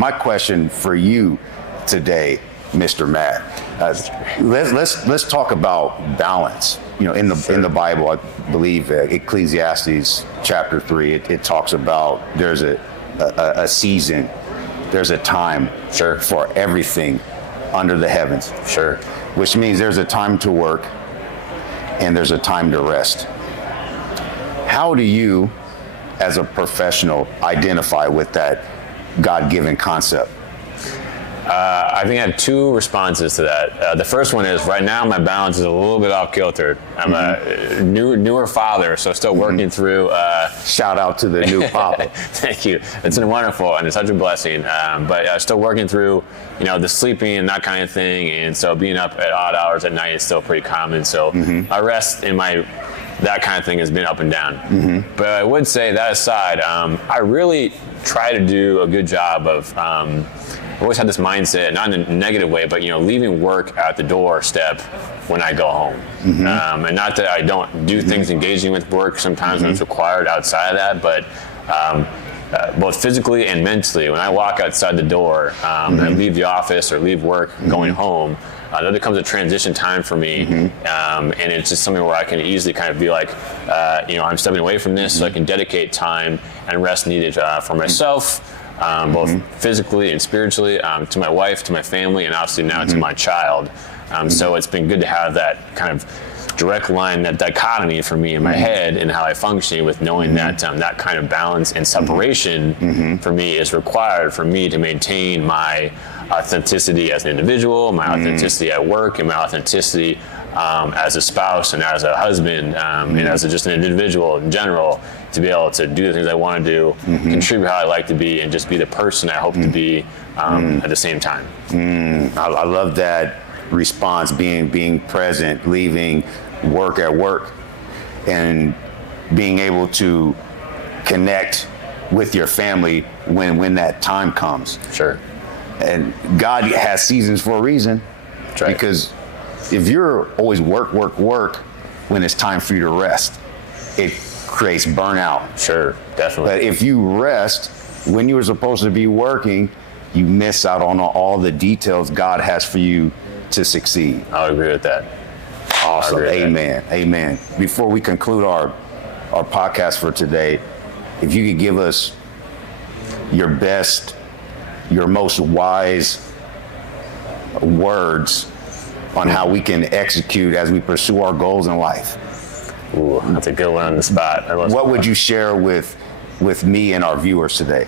My question for you today, Mr. Matt, let's talk about balance. You know, in the Bible, I believe Ecclesiastes chapter 3, it talks about there's a season, there's a time for everything under the heavens. Sure. Which means there's a time to work and there's a time to rest. How do you, as a professional, identify with that God-given concept? I think I have two responses to that. The first one is right now my balance is a little bit off kilter. I'm a newer father, so still working through. Shout out to the new papa. Thank you. It's been wonderful and it's such a blessing. But still working through, the sleeping and that kind of thing. And so being up at odd hours at night is still pretty common. So my rest and that kind of thing has been up and down. But I would say that aside, I really try to do a good job of. I always had this mindset, not in a negative way, but leaving work at the doorstep when I go home. And not that I don't do things engaging with work sometimes when it's required outside of that, but both physically and mentally, when I walk outside the door and leave the office or leave work going home, there becomes a transition time for me, and it's just something where I can easily kind of be like, I'm stepping away from this so I can dedicate time and rest needed for myself, both physically and spiritually, to my wife, to my family, and obviously now to my child. So it's been good to have that kind of direct line, that dichotomy for me in my head and how I function, with knowing that that kind of balance and separation for me is required for me to maintain my authenticity as an individual, my authenticity at work, and my authenticity as a spouse and as a husband, and as just an individual in general, to be able to do the things I want to do, contribute how I like to be, and just be the person I hope to be at the same time. I love that response, being present, leaving work at work, and being able to connect with your family when that time comes. Sure. And God has seasons for a reason. That's right. Because if you're always work when it's time for you to rest, it creates burnout. Sure, definitely. But if you rest when you were supposed to be working, you miss out on all the details God has for you to succeed. I would agree with that. Awesome. Amen. Before we conclude our podcast for today, if you could give us your best, your most wise words on how we can execute as we pursue our goals in life. Ooh, that's a good one on the spot. What would you share with me and our viewers today?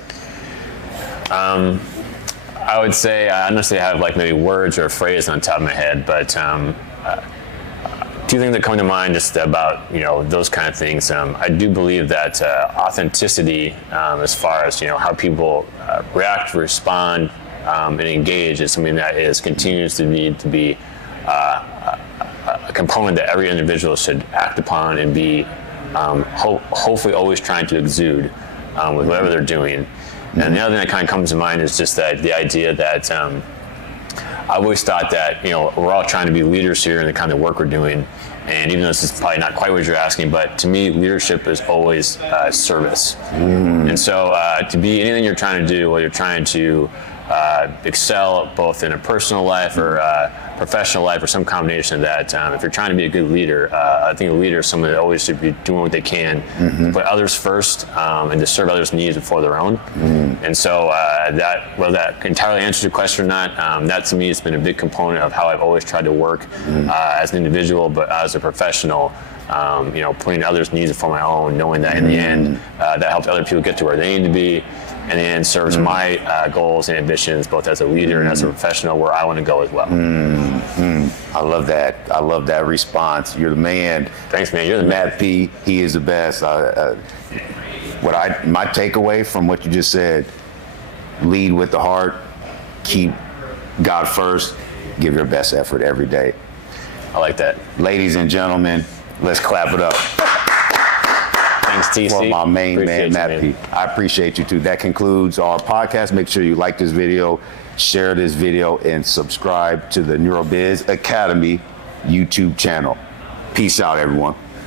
I would say, I don't necessarily have like maybe words or a phrase on top of my head, but two things that come to mind just about those kind of things. I do believe that authenticity, as far as how people react, respond, and engage, is something that continues to need to be a component that every individual should act upon and be hopefully always trying to exude with whatever they're doing. And the other thing that kind of comes to mind is just that the idea that I always thought that we're all trying to be leaders here in the kind of work we're doing. And even though this is probably not quite what you're asking, but to me, leadership is always service. And so to be anything you're trying to do, whether you're trying to excel both in a personal life or professional life or some combination of that, if you're trying to be a good leader, I think a leader is someone that always should be doing what they can to put others first and to serve others' needs before their own. And so whether that entirely answers your question or not, that to me has been a big component of how I've always tried to work as an individual, but as a professional. Putting others' needs before my own, knowing that in the end, that helps other people get to where they need to be, and then serves my goals and ambitions, both as a leader and as a professional, where I want to go as well. I love that. I love that response. You're the man. Thanks, man. You're the Matt P. He is the best. My takeaway from what you just said: lead with the heart, keep God first, give your best effort every day. I like that. Ladies and gentlemen, let's clap it up. Thanks, TC. For my main Appreciate man, Matt P. I appreciate you too. That concludes our podcast. Make sure you like this video, share this video, and subscribe to the NeuroBiz Academy YouTube channel. Peace out, everyone.